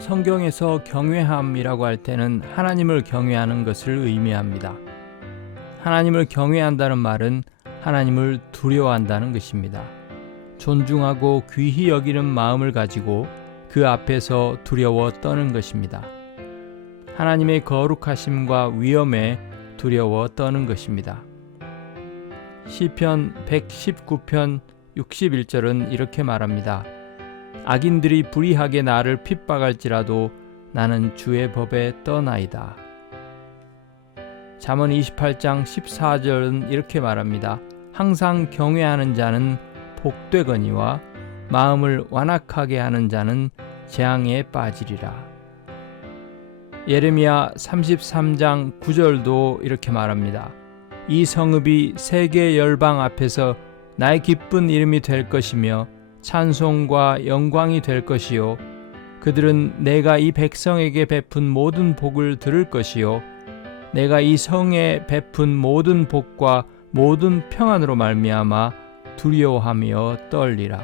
성경에서 경외함이라고 할 때는 하나님을 경외하는 것을 의미합니다. 하나님을 경외한다는 말은 하나님을 두려워한다는 것입니다. 존중하고 귀히 여기는 마음을 가지고 그 앞에서 두려워 떠는 것입니다. 하나님의 거룩하심과 위엄에 두려워 떠는 것입니다. 시편 119편 61절은 이렇게 말합니다. 악인들이 불의하게 나를 핍박할지라도 나는 주의 법에 떠나이다. 잠언 28장 14절은 이렇게 말합니다. 항상 경외하는 자는 복되거니와 마음을 완악하게 하는 자는 재앙에 빠지리라. 예레미야 33장 9절도 이렇게 말합니다. 이 성읍이 세계 열방 앞에서 나의 기쁜 이름이 될 것이며 찬송과 영광이 될 것이요 그들은 내가 이 백성에게 베푼 모든 복을 들을 것이요 내가 이 성에 베푼 모든 복과 모든 평안으로 말미암아 두려워하며 떨리라.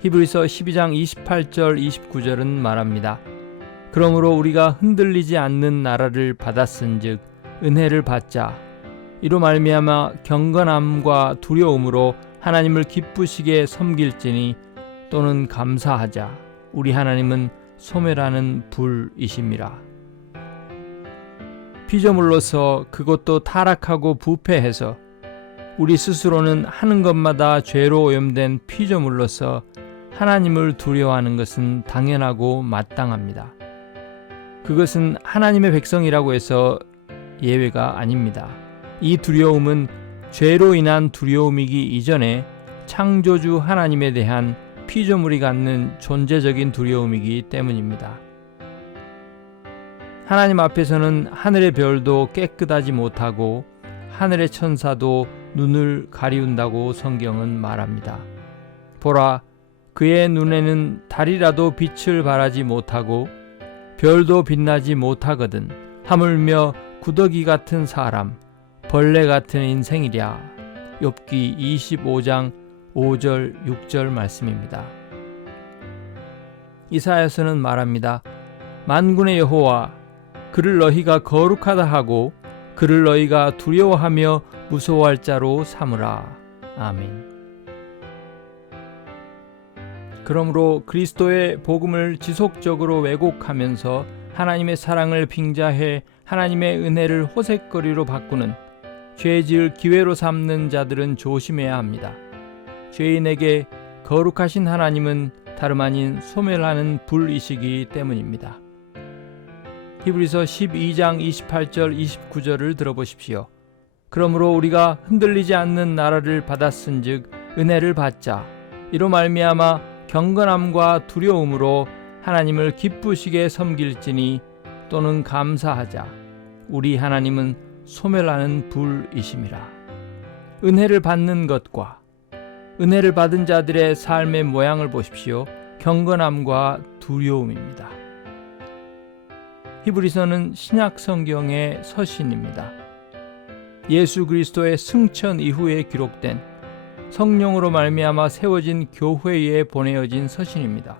히브리서 12장 28절 29절은 말합니다. 그러므로 우리가 흔들리지 않는 나라를 받았은즉 은혜를 받자. 이로 말미암아 경건함과 두려움으로 하나님을 기쁘시게 섬길지니 또는 감사하자. 우리 하나님은 소멸하는 불이심이라. 피조물로서 그것도 타락하고 부패해서 우리 스스로는 하는 것마다 죄로 오염된 피조물로서 하나님을 두려워하는 것은 당연하고 마땅합니다. 그것은 하나님의 백성이라고 해서 예외가 아닙니다. 이 두려움은 죄로 인한 두려움이기 이전에 창조주 하나님에 대한 피조물이 갖는 존재적인 두려움이기 때문입니다. 하나님 앞에서는 하늘의 별도 깨끗하지 못하고 하늘의 천사도 눈을 가리운다고 성경은 말합니다. 보라, 그의 눈에는 달이라도 빛을 발하지 못하고 별도 빛나지 못하거든. 하물며 구더기 같은 사람, 벌레 같은 인생이랴. 욥기 25장 5절 6절 말씀입니다. 이사야서는 말합니다. 만군의 여호와, 그를 너희가 거룩하다 하고 그를 너희가 두려워하며 무서워할 자로 삼으라. 아멘. 그러므로 그리스도의 복음을 지속적으로 왜곡하면서 하나님의 사랑을 빙자해 하나님의 은혜를 호색거리로 바꾸는 죄지을 기회로 삼는 자들은 조심해야 합니다. 죄인에게 거룩하신 하나님은 다름 아닌 소멸하는 불이시기 때문입니다. 히브리서 12장 28절 29절을 들어보십시오. 그러므로 우리가 흔들리지 않는 나라를 받았은즉 은혜를 받자. 이로 말미암아 경건함과 두려움으로 하나님을 기쁘시게 섬길지니 또는 감사하자. 우리 하나님은 소멸하는 불이심이라. 은혜를 받는 것과 은혜를 받은 자들의 삶의 모양을 보십시오. 경건함과 두려움입니다. 히브리서는 신약 성경의 서신입니다. 예수 그리스도의 승천 이후에 기록된 성령으로 말미암아 세워진 교회에 보내어진 서신입니다.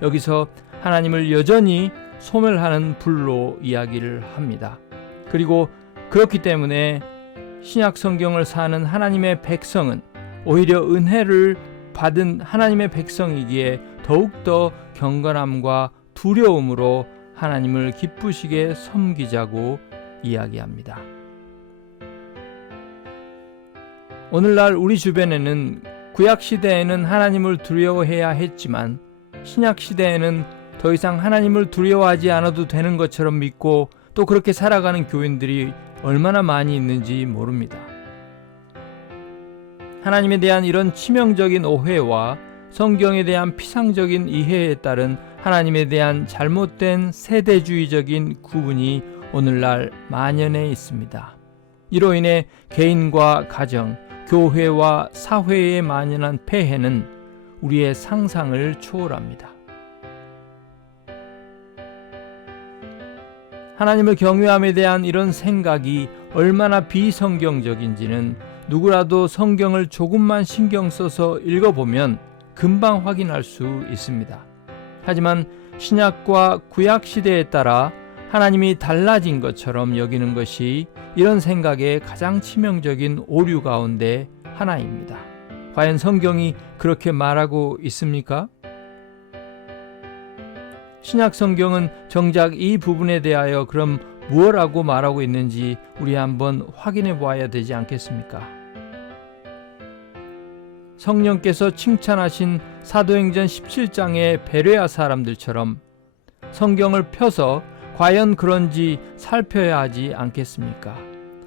여기서 하나님을 여전히 소멸하는 불로 이야기를 합니다. 그리고 그렇기 때문에 신약 성경을 사는 하나님의 백성은 오히려 은혜를 받은 하나님의 백성이기에 더욱더 경건함과 두려움으로 하나님을 기쁘시게 섬기자고 이야기합니다. 오늘날 우리 주변에는 구약 시대에는 하나님을 두려워해야 했지만 신약 시대에는 더 이상 하나님을 두려워하지 않아도 되는 것처럼 믿고 또 그렇게 살아가는 교인들이 얼마나 많이 있는지 모릅니다. 하나님에 대한 이런 치명적인 오해와 성경에 대한 피상적인 이해에 따른 하나님에 대한 잘못된 세대주의적인 구분이 오늘날 만연해 있습니다. 이로 인해 개인과 가정, 교회와 사회에 만연한 폐해는 우리의 상상을 초월합니다. 하나님을 경외함에 대한 이런 생각이 얼마나 비성경적인지는 누구라도 성경을 조금만 신경 써서 읽어보면 금방 확인할 수 있습니다. 하지만 신약과 구약 시대에 따라 하나님이 달라진 것처럼 여기는 것이 이런 생각의 가장 치명적인 오류 가운데 하나입니다. 과연 성경이 그렇게 말하고 있습니까? 신약 성경은 정작 이 부분에 대하여 그럼 무엇라고 말하고 있는지 우리 한번 확인해 보아야 되지 않겠습니까? 성령께서 칭찬하신 사도행전 17장의 베레아 사람들처럼 성경을 펴서 과연 그런지 살펴야 하지 않겠습니까?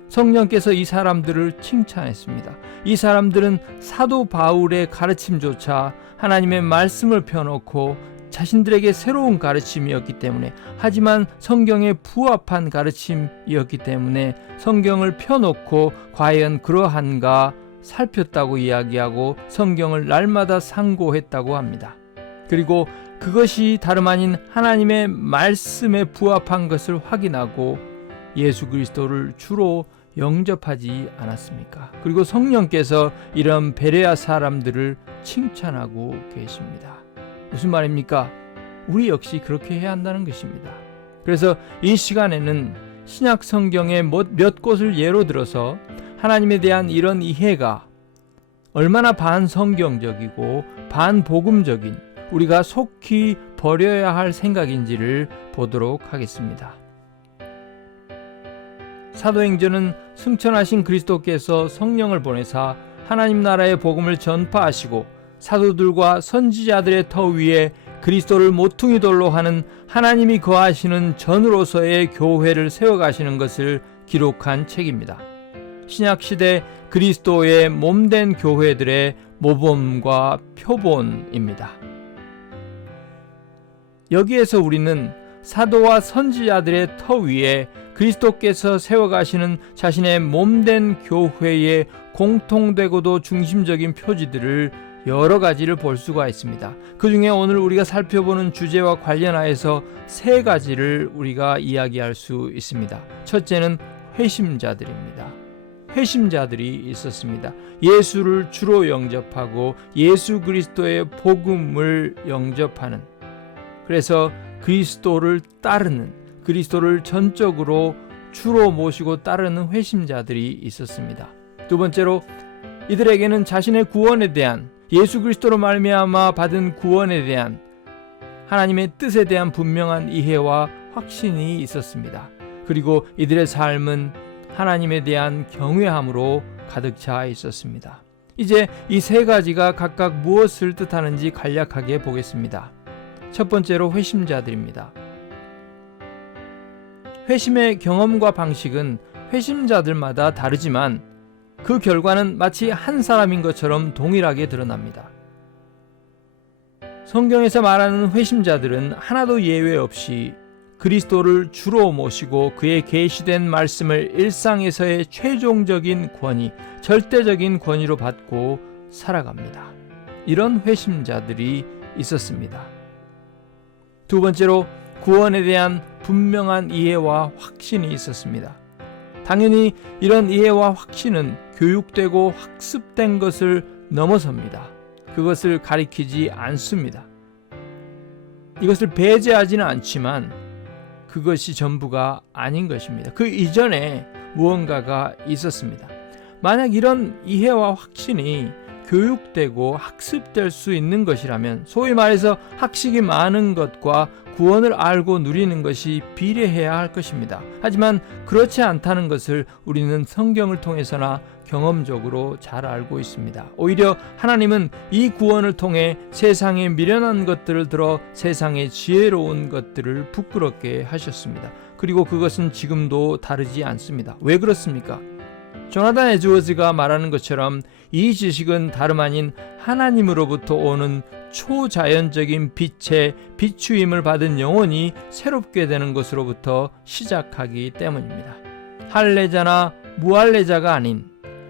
성령께서 이 사람들을 칭찬했습니다. 이 사람들은 사도 바울의 가르침조차 하나님의 말씀을 펴놓고 자신들에게 새로운 가르침이었기 때문에, 하지만 성경에 부합한 가르침이었기 때문에 성경을 펴놓고 과연 그러한가 살폈다고 이야기하고 성경을 날마다 상고했다고 합니다. 그리고 그것이 다름 아닌 하나님의 말씀에 부합한 것을 확인하고 예수 그리스도를 주로 영접하지 않았습니까? 그리고 성령께서 이런 베레아 사람들을 칭찬하고 계십니다. 무슨 말입니까? 우리 역시 그렇게 해야 한다는 것입니다. 그래서 이 시간에는 신약 성경의 몇 곳을 예로 들어서 하나님에 대한 이런 이해가 얼마나 반성경적이고 반복음적인, 우리가 속히 버려야 할 생각인지를 보도록 하겠습니다. 사도행전은 승천하신 그리스도께서 성령을 보내사 하나님 나라의 복음을 전파하시고 사도들과 선지자들의 터 위에 그리스도를 모퉁이 돌로 하는 하나님이 거하시는 전으로서의 교회를 세워가시는 것을 기록한 책입니다. 신약시대 그리스도의 몸된 교회들의 모범과 표본입니다. 여기에서 우리는 사도와 선지자들의 터 위에 그리스도께서 세워가시는 자신의 몸된 교회의 공통되고도 중심적인 표지들을 여러 가지를 볼 수가 있습니다. 그 중에 오늘 우리가 살펴보는 주제와 관련하여서 세 가지를 우리가 이야기할 수 있습니다. 첫째는 회심자들입니다. 회심자들이 있었습니다. 예수를 주로 영접하고 예수 그리스도의 복음을 영접하는, 그래서 그리스도를 따르는, 그리스도를 전적으로 주로 모시고 따르는 회심자들이 있었습니다. 두 번째로 이들에게는 자신의 구원에 대한, 예수 그리스도로 말미암아 받은 구원에 대한 하나님의 뜻에 대한 분명한 이해와 확신이 있었습니다. 그리고 이들의 삶은 하나님에 대한 경외함으로 가득 차 있었습니다. 이제 이 세 가지가 각각 무엇을 뜻하는지 간략하게 보겠습니다. 첫 번째로 회심자들입니다. 회심의 경험과 방식은 회심자들마다 다르지만 그 결과는 마치 한 사람인 것처럼 동일하게 드러납니다. 성경에서 말하는 회심자들은 하나도 예외 없이 그리스도를 주로 모시고 그의 계시된 말씀을 일상에서의 최종적인 권위, 절대적인 권위로 받고 살아갑니다. 이런 회심자들이 있었습니다. 두 번째로 구원에 대한 분명한 이해와 확신이 있었습니다. 당연히 이런 이해와 확신은 교육되고 학습된 것을 넘어섭니다. 그것을 가리키지 않습니다. 이것을 배제하지는 않지만 그것이 전부가 아닌 것입니다. 그 이전에 무언가가 있었습니다. 만약 이런 이해와 확신이 교육되고 학습될 수 있는 것이라면, 소위 말해서 학식이 많은 것과 구원을 알고 누리는 것이 비례해야 할 것입니다. 하지만 그렇지 않다는 것을 우리는 성경을 통해서나 경험적으로 잘 알고 있습니다. 오히려 하나님은 이 구원을 통해 세상에 미련한 것들을 들어 세상에 지혜로운 것들을 부끄럽게 하셨습니다. 그리고 그것은 지금도 다르지 않습니다. 왜 그렇습니까? 조나단 에드워즈가 말하는 것처럼 이 지식은 다름 아닌 하나님으로부터 오는 초자연적인 빛의 비추임을 받은 영혼이 새롭게 되는 것으로부터 시작하기 때문입니다. 할례자나 무할례자가 아닌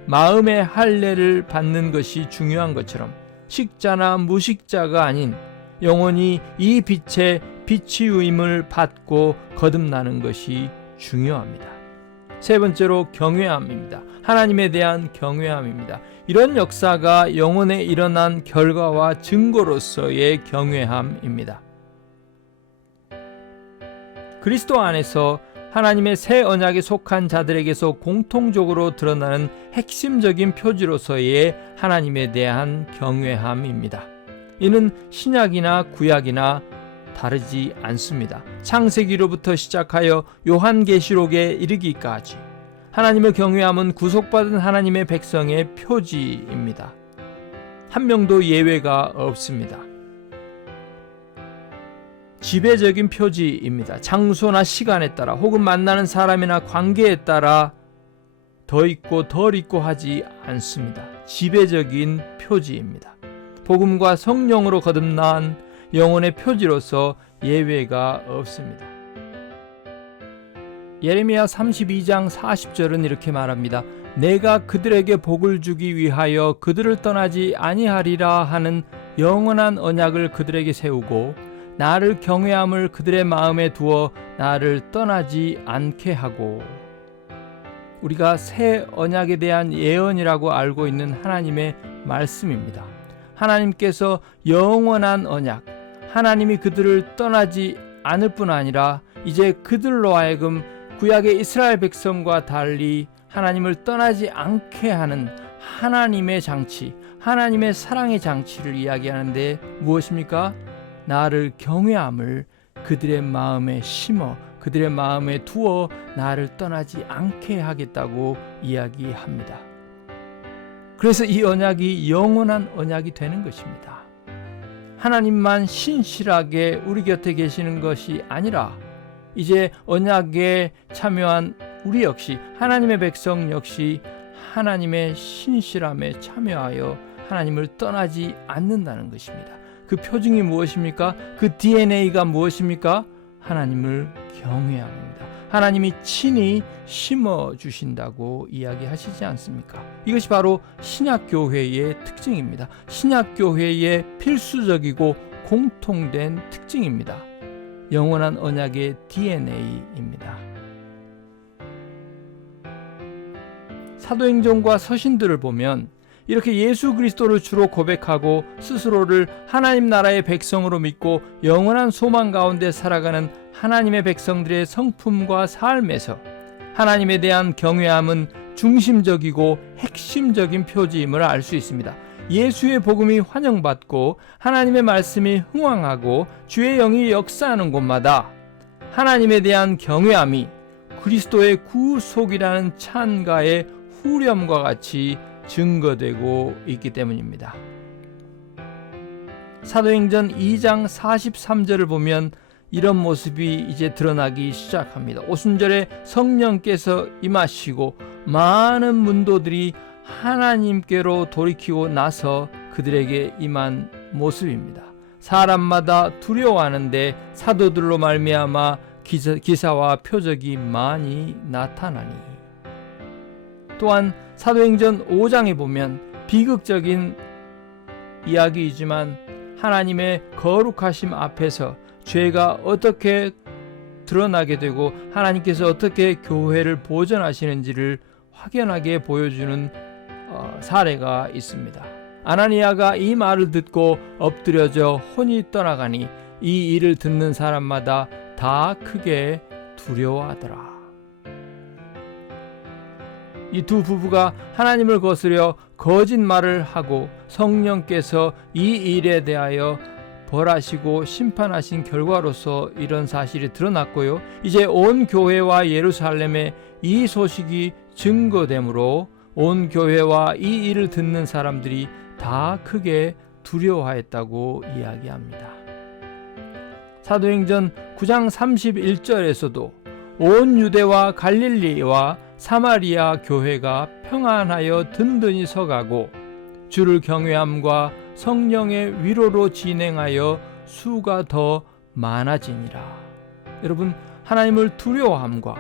마음의 할례를 받는 것이 중요한 것처럼 식자나 무식자가 아닌 영혼이 이 빛의 비추임을 받고 거듭나는 것이 중요합니다. 세 번째로 경외함입니다. 하나님에 대한 경외함입니다. 이런 역사가 영혼에 일어난 결과와 증거로서의 경외함입니다. 그리스도 안에서 하나님의 새 언약에 속한 자들에게서 공통적으로 드러나는 핵심적인 표지로서의 하나님에 대한 경외함입니다. 이는 신약이나 구약이나 다르지 않습니다. 창세기로부터 시작하여 요한계시록에 이르기까지 하나님을 경외함은 구속받은 하나님의 백성의 표지입니다. 한 명도 예외가 없습니다. 지배적인 표지입니다. 장소나 시간에 따라 혹은 만나는 사람이나 관계에 따라 더 있고 덜 있고 하지 않습니다. 지배적인 표지입니다. 복음과 성령으로 거듭난 영혼의 표지로서 예외가 없습니다. 예레미야 32장 40절은 이렇게 말합니다. 내가 그들에게 복을 주기 위하여 그들을 떠나지 아니하리라 하는 영원한 언약을 그들에게 세우고 나를 경외함을 그들의 마음에 두어 나를 떠나지 않게 하고. 우리가 새 언약에 대한 예언이라고 알고 있는 하나님의 말씀입니다. 하나님께서 영원한 언약, 하나님이 그들을 떠나지 않을 뿐 아니라 이제 그들로 하여금 구약의 이스라엘 백성과 달리 하나님을 떠나지 않게 하는 하나님의 장치, 하나님의 사랑의 장치를 이야기하는데 무엇입니까? 나를 경외함을 그들의 마음에 심어 그들의 마음에 두어 나를 떠나지 않게 하겠다고 이야기합니다. 그래서 이 언약이 영원한 언약이 되는 것입니다. 하나님만 신실하게 우리 곁에 계시는 것이 아니라 이제 언약에 참여한 우리 역시 하나님의 백성 역시 하나님의 신실함에 참여하여 하나님을 떠나지 않는다는 것입니다. 그 표징이 무엇입니까? 그 DNA가 무엇입니까? 하나님을 경외함입니다. 하나님이 친히 심어주신다고 이야기하시지 않습니까? 이것이 바로 신약교회의 특징입니다. 신약교회의 필수적이고 공통된 특징입니다. 영원한 언약의 DNA입니다. 사도행전과 서신들을 보면 이렇게 예수 그리스도를 주로 고백하고 스스로를 하나님 나라의 백성으로 믿고 영원한 소망 가운데 살아가는 하나님의 백성들의 성품과 삶에서 하나님에 대한 경외함은 중심적이고 핵심적인 표지임을 알 수 있습니다. 예수의 복음이 환영받고 하나님의 말씀이 흥왕하고 주의 영이 역사하는 곳마다 하나님에 대한 경외함이 그리스도의 구속이라는 찬가의 후렴과 같이 증거되고 있기 때문입니다. 사도행전 2장 43절을 보면 이런 모습이 이제 드러나기 시작합니다. 오순절에 성령께서 임하시고 많은 문도들이 하나님께로 돌이키고 나서 그들에게 임한 모습입니다. 사람마다 두려워하는데 사도들로 말미암아 기사와 표적이 많이 나타나니. 또한 사도행전 5장에 보면 비극적인 이야기이지만 하나님의 거룩하심 앞에서 죄가 어떻게 드러나게 되고 하나님께서 어떻게 교회를 보존하시는지를 확연하게 보여주는 사례가 있습니다. 아나니아가 이 말을 듣고 엎드려져 혼이 떠나가니 이 일을 듣는 사람마다 다 크게 두려워하더라. 이 두 부부가 하나님을 거스려 거짓말을 하고 성령께서 이 일에 대하여 벌하시고 심판하신 결과로서 이런 사실이 드러났고요. 이제 온 교회와 예루살렘에 이 소식이 증거되므로 온 교회와 이 일을 듣는 사람들이 다 크게 두려워하였다고 이야기합니다. 사도행전 9장 31절에서도 온 유대와 갈릴리와 사마리아 교회가 평안하여 든든히 서가고 주를 경외함과 성령의 위로로 진행하여 수가 더 많아지니라. 여러분, 하나님을 두려워함과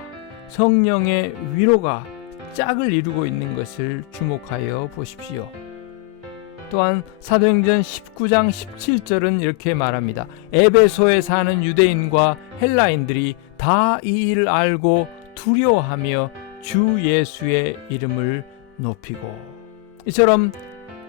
성령의 위로가 짝을 이루고 있는 것을 주목하여 보십시오. 또한 사도행전 19장 17절은 이렇게 말합니다. 에베소에 사는 유대인과 헬라인들이 다 이 일을 알고 두려워하며 주 예수의 이름을 높이고. 이처럼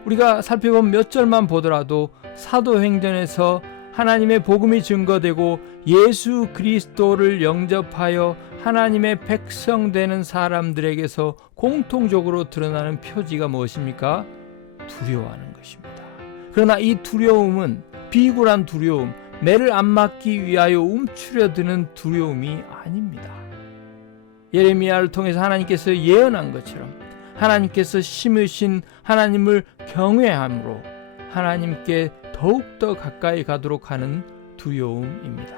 우리가 살펴본 몇 절만 보더라도 사도행전에서 하나님의 복음이 증거되고 예수 그리스도를 영접하여 하나님의 백성 되는 사람들에게서 공통적으로 드러나는 표지가 무엇입니까? 두려워하는 것입니다. 그러나 이 두려움은 비굴한 두려움, 매를 안 맞기 위하여 움츠려드는 두려움이 아닙니다. 예레미야를 통해서 하나님께서 예언한 것처럼 하나님께서 심으신 하나님을 경외함으로 하나님께 더욱더 가까이 가도록 하는 두려움입니다.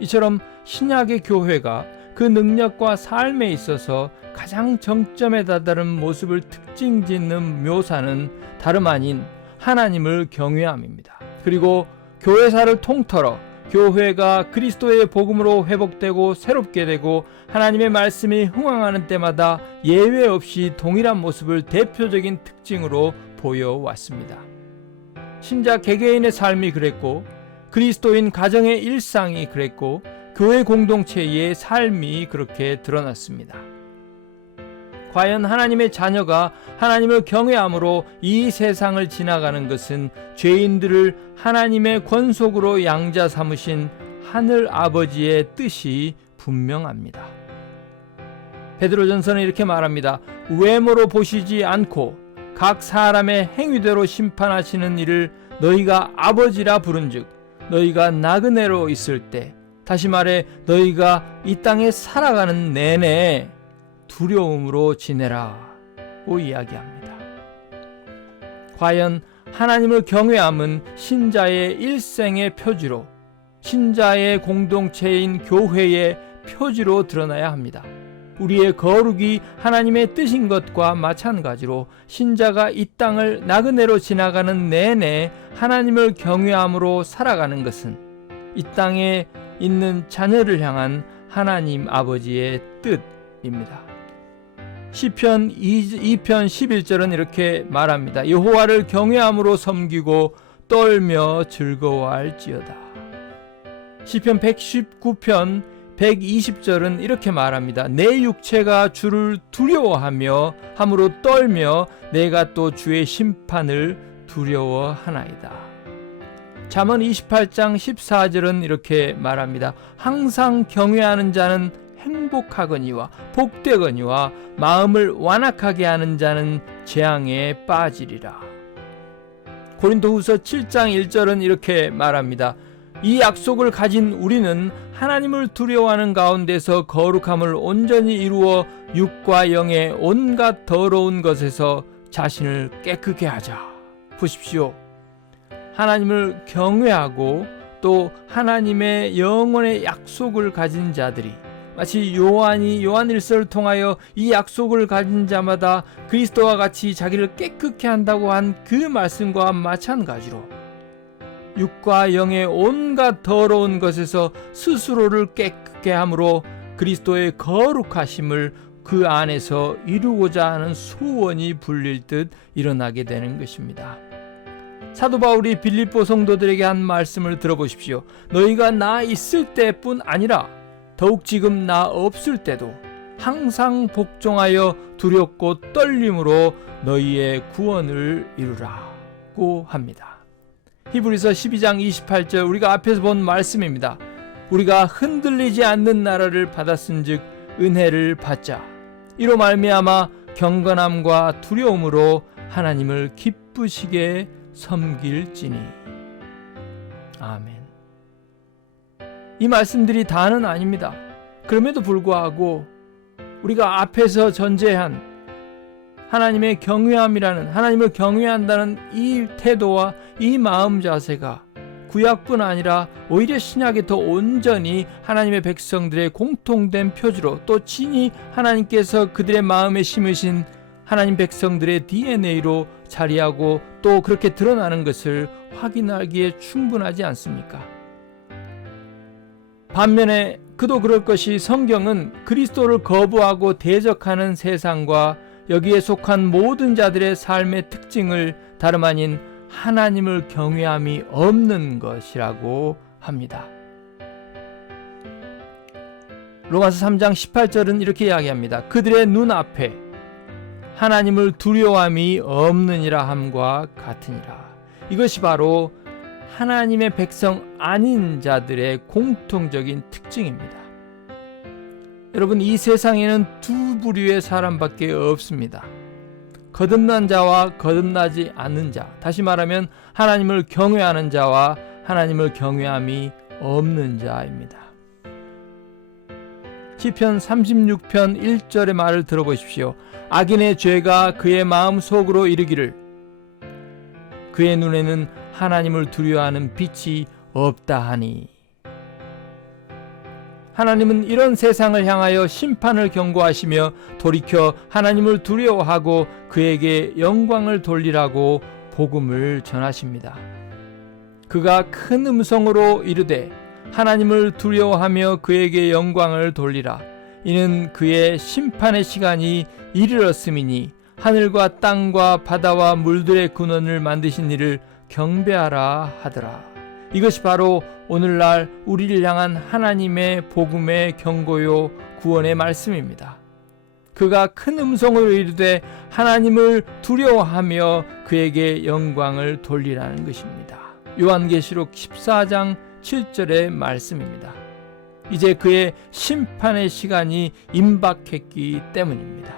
이처럼 신약의 교회가 그 능력과 삶에 있어서 가장 정점에 다다른 모습을 특징 짓는 묘사는 다름 아닌 하나님을 경외함입니다. 그리고 교회사를 통틀어 교회가 그리스도의 복음으로 회복되고 새롭게 되고 하나님의 말씀이 흥황하는 때마다 예외 없이 동일한 모습을 대표적인 특징으로 보여왔습니다. 신자 개개인의 삶이 그랬고 그리스도인 가정의 일상이 그랬고 교회 공동체의 삶이 그렇게 드러났습니다. 과연 하나님의 자녀가 하나님을 경외함으로 이 세상을 지나가는 것은 죄인들을 하나님의 권속으로 양자 삼으신 하늘 아버지의 뜻이 분명합니다. 베드로전서는 이렇게 말합니다. 외모로 보시지 않고 각 사람의 행위대로 심판하시는 이를 너희가 아버지라 부른즉 너희가 나그네로 있을 때, 다시 말해 너희가 이 땅에 살아가는 내내 두려움으로 지내라고 이야기합니다. 과연 하나님을 경외함은 신자의 일생의 표지로, 신자의 공동체인 교회의 표지로 드러나야 합니다. 우리의 거룩이 하나님의 뜻인 것과 마찬가지로 신자가 이 땅을 나그네로 지나가는 내내 하나님을 경외함으로 살아가는 것은 이 땅에 있는 자녀를 향한 하나님 아버지의 뜻입니다. 시편 2편 11절은 이렇게 말합니다. 여호와를 경외함으로 섬기고 떨며 즐거워할지어다. 시편 119편 120절은 이렇게 말합니다. 내 육체가 주를 두려워하며 함으로 떨며 내가 또 주의 심판을 두려워하나이다. 잠언 28장 14절은 이렇게 말합니다. 항상 경외하는 자는 행복하거니와 복되거니와 마음을 완악하게 하는 자는 재앙에 빠지리라. 고린도후서 7장 1절은 이렇게 말합니다. 이 약속을 가진 우리는 하나님을 두려워하는 가운데서 거룩함을 온전히 이루어 육과 영의 온갖 더러운 것에서 자신을 깨끗게 하자. 보십시오. 하나님을 경외하고 또 하나님의 영원의 약속을 가진 자들이 마치 요한이 요한일서를 통하여 이 약속을 가진 자마다 그리스도와 같이 자기를 깨끗게 한다고 한 그 말씀과 마찬가지로 육과 영의 온갖 더러운 것에서 스스로를 깨끗게 함으로 그리스도의 거룩하심을 그 안에서 이루고자 하는 소원이 불릴 듯 일어나게 되는 것입니다. 사도 바울이 빌립보 성도들에게 한 말씀을 들어보십시오. 너희가 나 있을 때뿐 아니라 더욱 지금 나 없을 때도 항상 복종하여 두렵고 떨림으로 너희의 구원을 이루라고 합니다. 히브리서 12장 28절 우리가 앞에서 본 말씀입니다. 우리가 흔들리지 않는 나라를 받았은즉 은혜를 받자. 이로 말미암아 경건함과 두려움으로 하나님을 기쁘시게 섬길지니. 아멘. 이 말씀들이 다는 아닙니다. 그럼에도 불구하고 우리가 앞에서 전제한 하나님의 경외함이라는, 하나님을 경외한다는 이 태도와 이 마음 자세가 구약뿐 아니라 오히려 신약에 더 온전히 하나님의 백성들의 공통된 표지로 또 친히 하나님께서 그들의 마음에 심으신 하나님 백성들의 DNA로 자리하고 또 그렇게 드러나는 것을 확인하기에 충분하지 않습니까? 반면에 그도 그럴 것이 성경은 그리스도를 거부하고 대적하는 세상과 여기에 속한 모든 자들의 삶의 특징을 다름 아닌 하나님을 경외함이 없는 것이라고 합니다. 로마서 3장 18절은 이렇게 이야기합니다. 그들의 눈앞에 하나님을 두려워함이 없느니라 함과 같으니라. 이것이 바로 하나님의 백성 아닌 자들의 공통적인 특징입니다. 여러분, 이 세상에는 두 부류의 사람밖에 없습니다. 거듭난 자와 거듭나지 않는 자, 다시 말하면 하나님을 경외하는 자와 하나님을 경외함이 없는 자입니다. 시편 36편 1절의 말을 들어보십시오. 악인의 죄가 그의 마음 속으로 이르기를 그의 눈에는 하나님을 두려워하는 빛이 없다 하니. 하나님은 이런 세상을 향하여 심판을 경고하시며 돌이켜 하나님을 두려워하고 그에게 영광을 돌리라고 복음을 전하십니다. 그가 큰 음성으로 이르되 하나님을 두려워하며 그에게 영광을 돌리라. 이는 그의 심판의 시간이 이르렀음이니 하늘과 땅과 바다와 물들의 근원을 만드신 이를 경배하라 하더라. 이것이 바로 오늘날 우리를 향한 하나님의 복음의 경고요 구원의 말씀입니다. 그가 큰 음성으로 이르되 하나님을 두려워하며 그에게 영광을 돌리라는 것입니다. 요한계시록 14장 7절의 말씀입니다. 이제 그의 심판의 시간이 임박했기 때문입니다.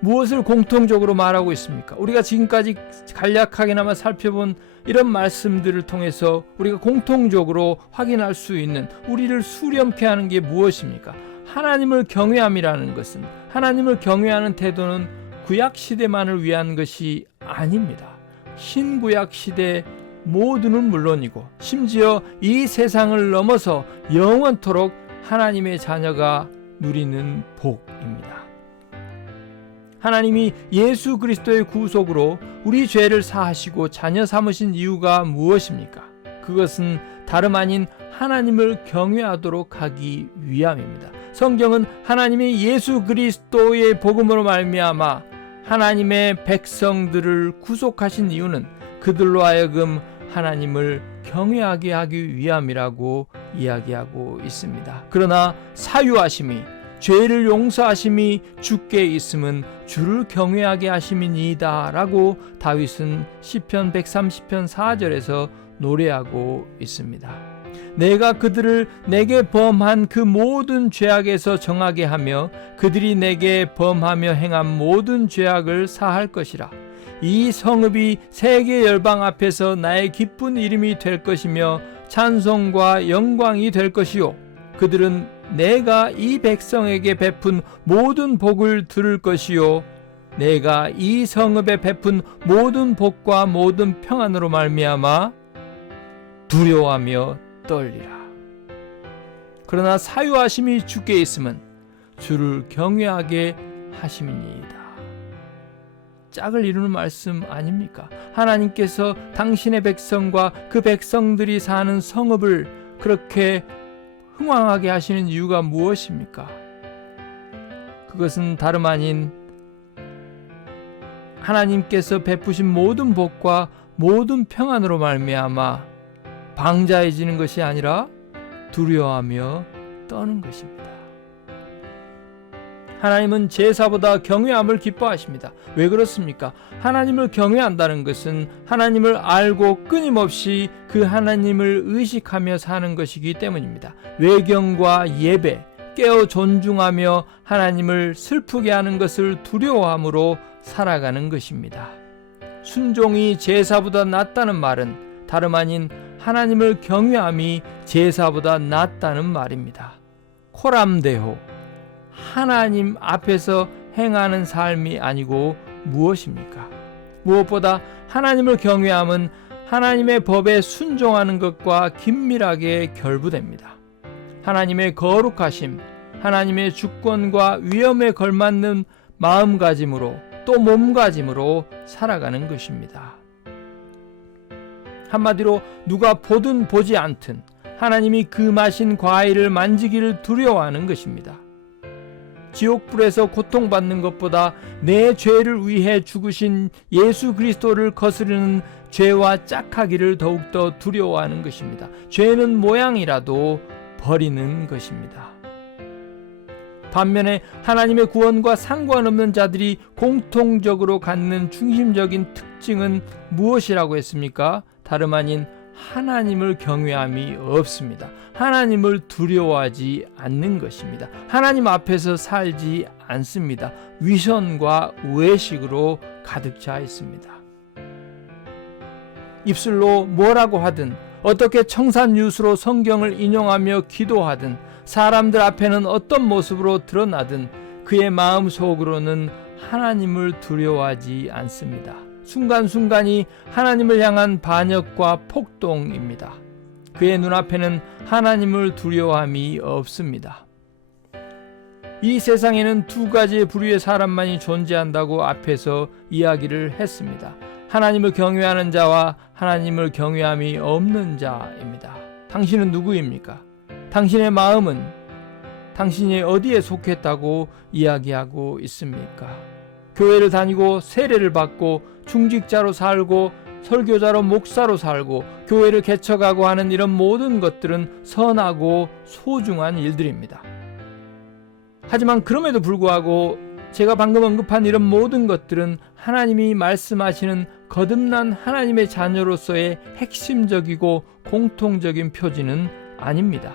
무엇을 공통적으로 말하고 있습니까? 우리가 지금까지 간략하게나마 살펴본 이런 말씀들을 통해서 우리가 공통적으로 확인할 수 있는, 우리를 수렴케 하는 게 무엇입니까? 하나님을 경외함이라는 것은, 하나님을 경외하는 태도는 구약시대만을 위한 것이 아닙니다. 신구약시대 모두는 물론이고 심지어 이 세상을 넘어서 영원토록 하나님의 자녀가 누리는 복입니다. 하나님이 예수 그리스도의 구속으로 우리 죄를 사하시고 자녀 삼으신 이유가 무엇입니까? 그것은 다름 아닌 하나님을 경외하도록 하기 위함입니다. 성경은 하나님이 예수 그리스도의 복음으로 말미암아 하나님의 백성들을 구속하신 이유는 그들로 하여금 하나님을 경외하게 하기 위함이라고 이야기하고 있습니다. 그러나 사유하심이, 죄를 용서하심이 주께 있음은 주를 경외하게 하심이니이다 라고 다윗은 시편 130편 4절에서 노래하고 있습니다. 내가 그들을 내게 범한 그 모든 죄악에서 정하게 하며 그들이 내게 범하며 행한 모든 죄악을 사할 것이라. 이 성읍이 세계 열방 앞에서 나의 기쁜 이름이 될 것이며 찬송과 영광이 될 것이요 그들은 내가 이 백성에게 베푼 모든 복을 들을 것이요 내가 이 성읍에 베푼 모든 복과 모든 평안으로 말미암아 두려워하며 떨리라. 그러나 사유하심이 주께 있음은 주를 경외하게 하심이니이다. 짝을 이루는 말씀 아닙니까? 하나님께서 당신의 백성과 그 백성들이 사는 성읍을 그렇게 흥왕하게 하시는 이유가 무엇입니까? 그것은 다름 아닌 하나님께서 베푸신 모든 복과 모든 평안으로 말미암아 방자해지는 것이 아니라 두려워하며 떠는 것입니다. 하나님은 제사보다 경외함을 기뻐하십니다. 왜 그렇습니까? 하나님을 경외한다는 것은 하나님을 알고 끊임없이 그 하나님을 의식하며 사는 것이기 때문입니다. 외경과 예배, 깨어 존중하며 하나님을 슬프게 하는 것을 두려워함으로 살아가는 것입니다. 순종이 제사보다 낫다는 말은 다름 아닌 하나님을 경외함이 제사보다 낫다는 말입니다. 코람데호, 하나님 앞에서 행하는 삶이 아니고 무엇입니까? 무엇보다 하나님을 경외함은 하나님의 법에 순종하는 것과 긴밀하게 결부됩니다. 하나님의 거룩하심, 하나님의 주권과 위엄에 걸맞는 마음가짐으로 또 몸가짐으로 살아가는 것입니다. 한마디로 누가 보든 보지 않든 하나님이 그 마신 과일을 만지기를 두려워하는 것입니다. 지옥불에서 고통받는 것보다 내 죄를 위해 죽으신 예수 그리스도를 거스르는 죄와 짝하기를 더욱더 두려워하는 것입니다. 죄는 모양이라도 버리는 것입니다. 반면에 하나님의 구원과 상관없는 자들이 공통적으로 갖는 중심적인 특징, 특징은 무엇이라고 했습니까? 다름 아닌 하나님을 경외함이 없습니다. 하나님을 두려워하지 않는 것입니다. 하나님 앞에서 살지 않습니다. 위선과 외식으로 가득 차 있습니다. 입술로 뭐라고 하든, 어떻게 청산유수로 성경을 인용하며 기도하든, 사람들 앞에는 어떤 모습으로 드러나든 그의 마음 속으로는 하나님을 두려워하지 않습니다. 순간순간이 하나님을 향한 반역과 폭동입니다. 그의 눈앞에는 하나님을 두려워함이 없습니다. 이 세상에는 두 가지의 부류의 사람만이 존재한다고 앞에서 이야기를 했습니다. 하나님을 경외하는 자와 하나님을 경외함이 없는 자입니다. 당신은 누구입니까? 당신의 마음은 당신이 어디에 속했다고 이야기하고 있습니까? 교회를 다니고 세례를 받고 중직자로 살고 설교자로 목사로 살고 교회를 개척하고 하는 이런 모든 것들은 선하고 소중한 일들입니다. 하지만 그럼에도 불구하고 제가 방금 언급한 이런 모든 것들은 하나님이 말씀하시는 거듭난 하나님의 자녀로서의 핵심적이고 공통적인 표지는 아닙니다.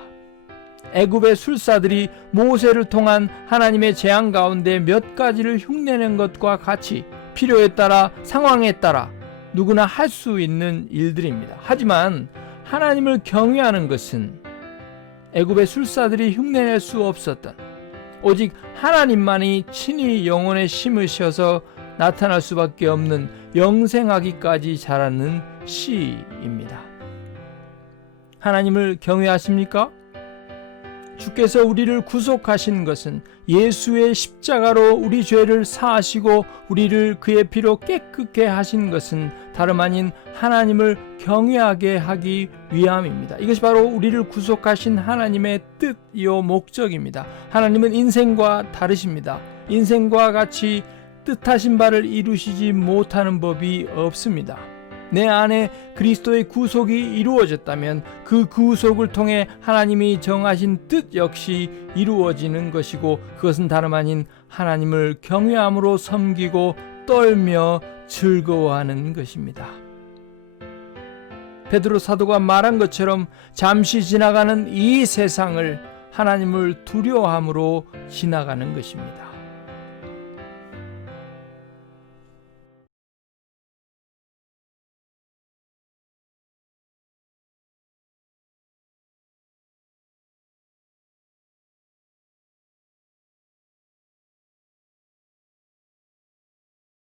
애굽의 술사들이 모세를 통한 하나님의 재앙 가운데 몇 가지를 흉내낸 것과 같이 필요에 따라 상황에 따라 누구나 할 수 있는 일들입니다. 하지만 하나님을 경외하는 것은 애굽의 술사들이 흉내낼 수 없었던, 오직 하나님만이 친히 영혼에 심으셔서 나타날 수밖에 없는 영생하기까지 자라는 씨입니다. 하나님을 경외하십니까? 주께서 우리를 구속하신 것은 예수의 십자가로 우리 죄를 사하시고 우리를 그의 피로 깨끗게 하신 것은 다름 아닌 하나님을 경외하게 하기 위함입니다. 이것이 바로 우리를 구속하신 하나님의 뜻이요 목적입니다. 하나님은 인생과 다르십니다. 인생과 같이 뜻하신 바를 이루시지 못하는 법이 없습니다. 내 안에 그리스도의 구속이 이루어졌다면 그 구속을 통해 하나님이 정하신 뜻 역시 이루어지는 것이고, 그것은 다름 아닌 하나님을 경외함으로 섬기고 떨며 즐거워하는 것입니다. 베드로 사도가 말한 것처럼 잠시 지나가는 이 세상을 하나님을 두려워함으로 지나가는 것입니다.